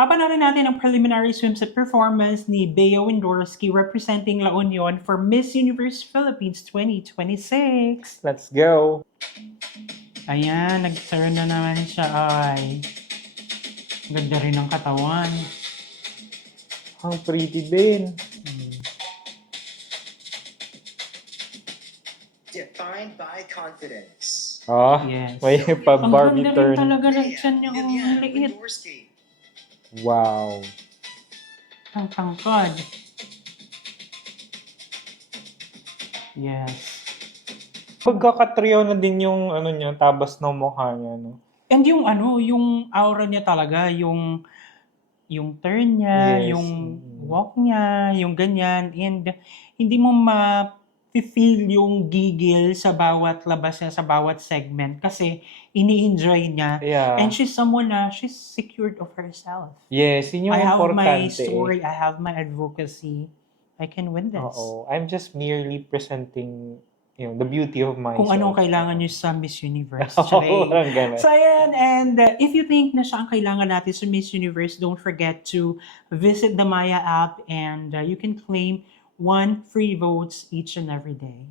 Papanoorin natin ang preliminary swimsuit performance ni Bea Windorski representing La Union for Miss Universe Philippines 2026. Let's go! Ayan, nag-turn na naman siya ay. Ganda rin ng katawan. Ang pretty din. Defined by confidence. Yes. May Ang pa-Barbie ganda rin turn. talaga ng tiyan niya. Ang Vivian liit. Windorski. Wow. Ang tangkad. Yes. Pagkakatriyo na din yung niya, tabas ng mukha niya, no? And yung aura niya talaga, yung turn niya, Yes. yung walk niya, yung ganyan, and hindi mo ma-feel yung gigil sa bawat labas niya, sa bawat segment, kasi ini-enjoy niya. Yeah. And she's someone she's secured of herself. Yes, yun yung I have my importante. story, I have my advocacy, I can win this. Oo. I'm just merely presenting the beauty of myself. Kung anong kailangan nyo sa Miss Universe. Oo, Charay. parang ganun. So, ayan. And if you think na siya ang kailangan natin sa Miss Universe, don't forget to visit the Maya app and you can claim 1 free votes each and every day.